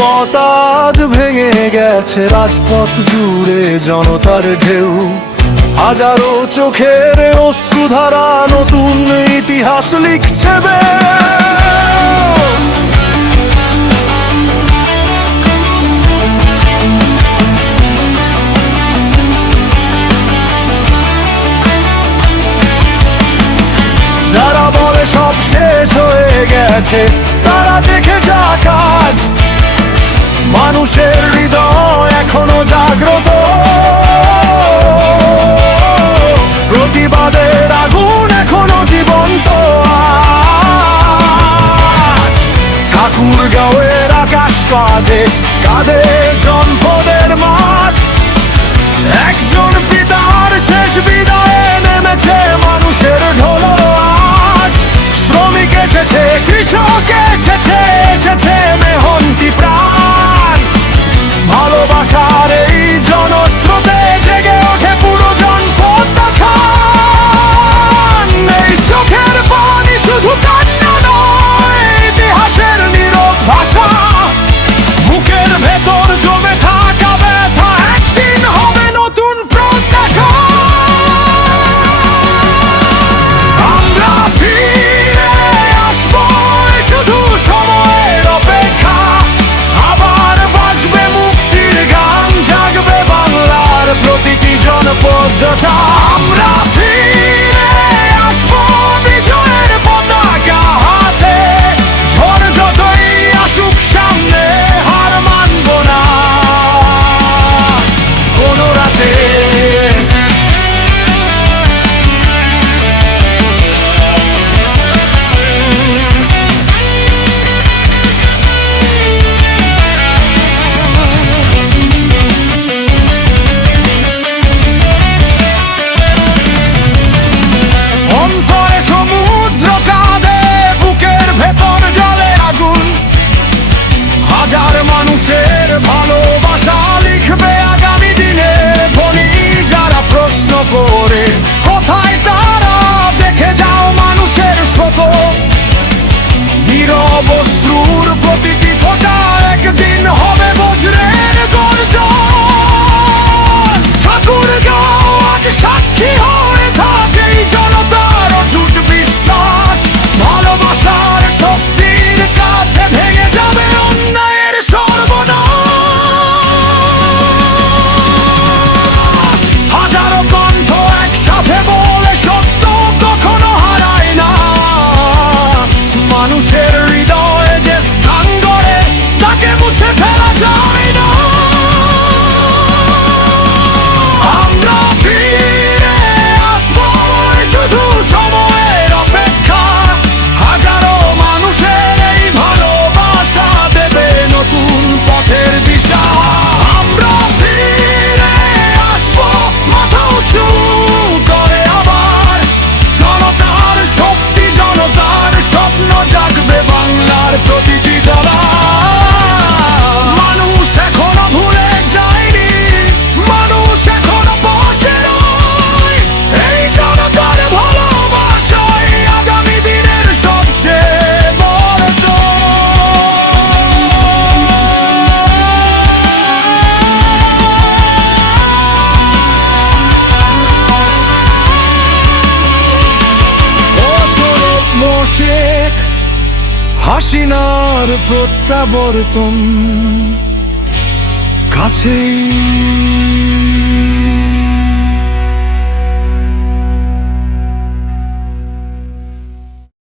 নীরবতা আজ ভেঙে গেছে রাজপথ জুড়ে জনতার ঢেউ। হাজারো চোখের অশ্রুধারা নতুন ইতিহাস লিখছে যারা বলে সব শেষ হয়ে গেছে তারা দেখে যা কাজ। মানুষের হৃদয় এখনো জাগ্রত, প্রতিবাদের আগুন এখনো জীবন্ত। আজ ঠাকুরগাঁওয়ের আকাশ কাঁদে, কাঁদে জনপদের মাঠ। একজন পিতার শেষ বিদায়ে নেমেছে মানুষের ঢোল আজ। শ্রমিক এসেছে, কৃষক এসেছে, এসেছে মেহনতি প্রাণ। ভালোবাসার এই জনস্রোতে জেগে ওঠে পুরো জনপদ দেখান। এই চোখের পানি শুধু কান্না নয়, ইতিহাসের নীরব ভাষা। বুকের ভেতর জমে থাকা ব্যথা একদিন হবে নতুন প্রত্যাশা। আমরা ফিরে আসবো, শুধু সময়ের অপেক্ষা। আবার বাজবে মুক্তির গান, জাগবে বাংলার প্রতিটি জনপদটা। আমরা ফিরে আসবো বিজয়ের পতাকা হাতে। ঝড় যতই আসুক সামনে, হার মানব না কোনো রাতে। অন্তরে সমুদ্র কাঁদে, বুকের ভেতর জলে আগুন। হাজার মানুষের ভালোবাসা লিখবে আগামী দিনে ধ্বনি। যারা প্রশ্ন করে কোথায় তারা, দেখে যাও মানুষের স্রোত। নীরব অশ্রুর প্রতিটি ফোঁটা একদিন হবে বজ্রের গর্জন। ঠাকুরগাঁও আজ সাক্ষী হয়ে থাকে এই জনতার অটুট বিশ্বাস। ভালোবাসার শক্তির কাছে ভেঙে যাবে অন্যায়ের সর্বনাশ। হাজারো কণ্ঠ একসাথে বলে সত্য কখনো হারায় না। মানুষের হৃদয়ে যে স্থান গড়ে তাকে মুছে ফেলা যায় না। আমরা ফিরে আসবো, শুধু সময়ের অপেক্ষা। হাজারো মানুষের এই ভালোবাসা দেবে নতুন পথের দিশা। আমরা ফিরে আসবো, মাথা উঁচু করে আবার। জনতার শক্তি, জনতার স্বপ্ন, জাগবে বাংলার প্রতিটি দাদা। মানুষ এখনো ভুলে যায়নি, মানুষ এখনো বসে নয়। এই জনতার ভালোবাসাই আগামী দিনের সবচেয়ে বড় মোশেক হাসিনার প্রত্যাবর্তন কাছেই।